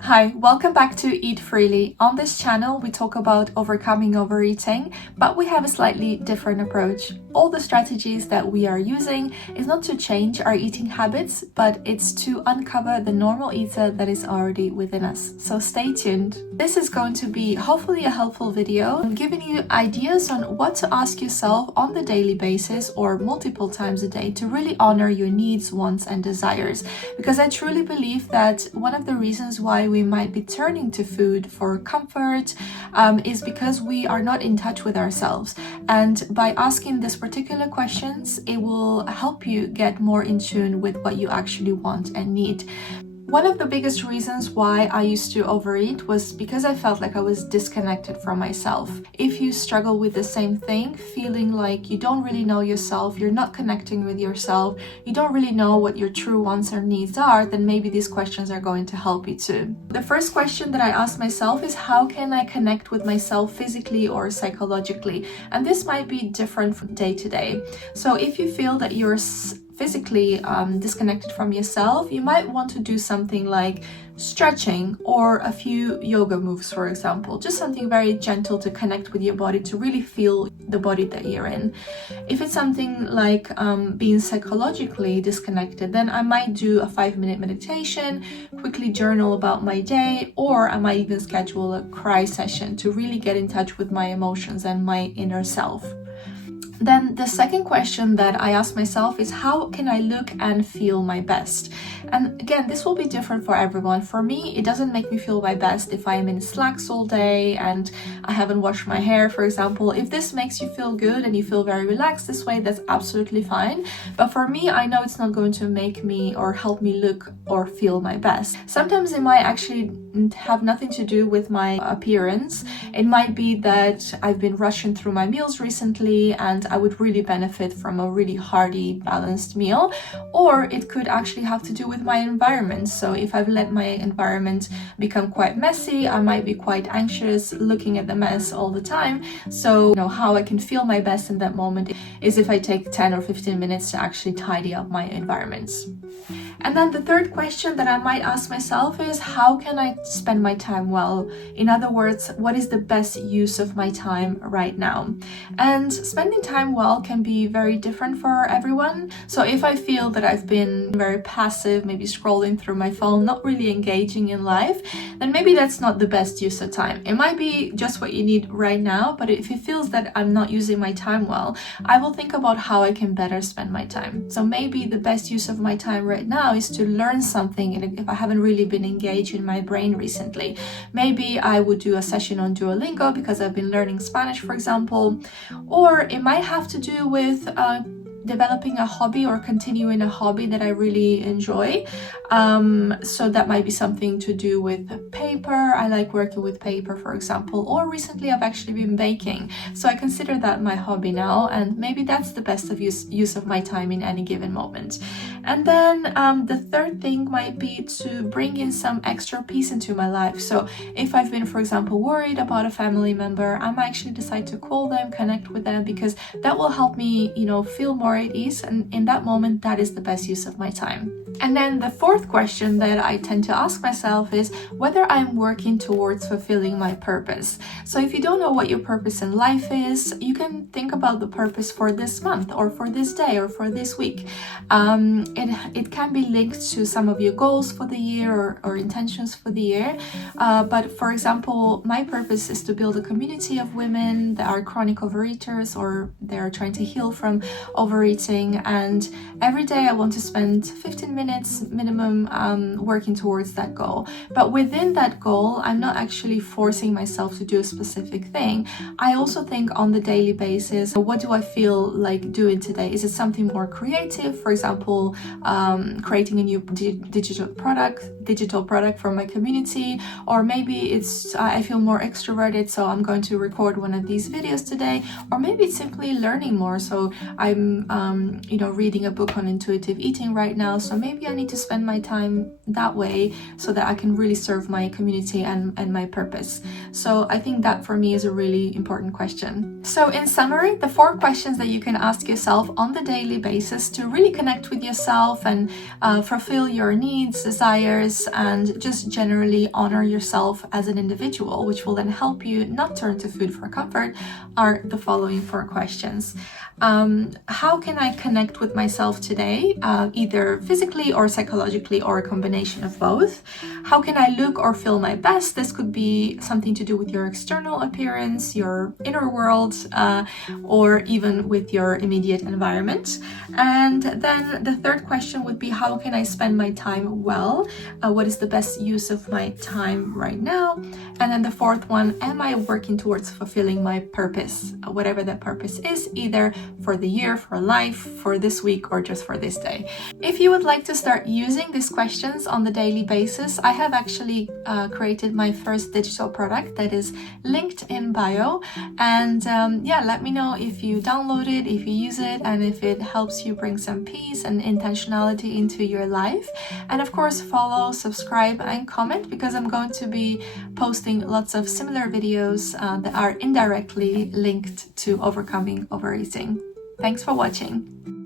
Hi, welcome back to Eat Freely. On this channel, we talk about overcoming overeating, but we have a slightly different approach. All the strategies that we are using is not to change our eating habits, but it's to uncover the normal eater that is already within us. So stay tuned. This is going to be hopefully a helpful video, giving you ideas on what to ask yourself on the daily basis or multiple times a day to really honor your needs, wants, and desires. Because I truly believe that one of the reasons why we might be turning to food for comfort is because we are not in touch with ourselves. And by asking these particular questions, it will help you get more in tune with what you actually want and need. One of the biggest reasons why I used to overeat was because I felt like I was disconnected from myself. If you struggle with the same thing, feeling like you don't really know yourself, you're not connecting with yourself, you don't really know what your true wants or needs are, then maybe these questions are going to help you too. The first question that I ask myself is, how can I connect with myself physically or psychologically? And this might be different from day to day. So if you feel that you're physically disconnected from yourself, you might want to do something like stretching or a few yoga moves, for example. Just something very gentle to connect with your body, to really feel the body that you're in. If it's something like being psychologically disconnected, then I might do a 5-minute meditation, quickly journal about my day, or I might even schedule a cry session to really get in touch with my emotions and my inner self. Then the second question that I ask myself is, how can I look and feel my best? And again, this will be different for everyone. For me, it doesn't make me feel my best if I am in slacks all day and I haven't washed my hair, for example. If this makes you feel good and you feel very relaxed this way, that's absolutely fine. But for me, I know it's not going to make me or help me look or feel my best. Sometimes it might actually have nothing to do with my appearance. It might be that I've been rushing through my meals recently and I would really benefit from a really hearty, balanced meal. Or it could actually have to do with my environment. So if I've let my environment become quite messy, I might be quite anxious looking at the mess all the time. So, how I can feel my best in that moment is if I take 10 or 15 minutes to actually tidy up my environments. And then the third question that I might ask myself is, how can I spend my time well? In other words, what is the best use of my time right now? And spending time well can be very different for everyone. So if I feel that I've been very passive, maybe scrolling through my phone, not really engaging in life, then maybe that's not the best use of time. It might be just what you need right now, but if it feels that I'm not using my time well, I will think about how I can better spend my time. So maybe the best use of my time right now is to learn something. And if I haven't really been engaged in my brain recently, maybe I would do a session on Duolingo because I've been learning Spanish, for example. Or it might have to do with developing a hobby or continuing a hobby that I really enjoy. So that might be something to do with paper. I like working with paper, for example. Or recently I've actually been baking. So I consider that my hobby now, and maybe that's the best of use of my time in any given moment. And then the third thing might be to bring in some extra peace into my life. So if I've been, for example, worried about a family member, I might actually decide to call them, connect with them, because that will help me, feel more at ease. And in that moment, that is the best use of my time. And then the fourth question that I tend to ask myself is whether I'm working towards fulfilling my purpose. So if you don't know what your purpose in life is, you can think about the purpose for this month or for this day or for this week. It can be linked to some of your goals for the year or intentions for the year. But for example, my purpose is to build a community of women that are chronic overeaters or they're trying to heal from overeating. And every day I want to spend 15 minutes minimum working towards that goal. But within that goal, I'm not actually forcing myself to do a specific thing. I also think on the daily basis, what do I feel like doing today? Is it something more creative? For example, creating a new digital product for my community, or maybe it's I feel more extroverted, so I'm going to record one of these videos today, or maybe it's simply learning more. So I'm reading a book on intuitive eating right now, so maybe I need to spend my time that way so that I can really serve my community and my purpose. So I think that for me is a really important question. So in summary, the 4 questions that you can ask yourself on the daily basis to really connect with yourself yourself and fulfill your needs, desires, and just generally honor yourself as an individual, which will then help you not turn to food for comfort, are the following 4 questions. How can I connect with myself today, either physically or psychologically, or a combination of both? How can I look or feel my best? This could be something to do with your external appearance, your inner world, or even with your immediate environment. And then the 3rd question would be, how can I spend my time well? What is the best use of my time right now? And then the 4th one, am I working towards fulfilling my purpose, whatever that purpose is, either for the year, for life, for this week, or just for this day. If you would like to start using these questions on the daily basis, I have actually created my first digital product that is linked in bio. And let me know if you download it, if you use it, and if it helps you bring some peace and intentionality into your life. And of course, follow, subscribe, and comment, because I'm going to be posting lots of similar videos that are indirectly linked to overcoming overeating. Thanks for watching.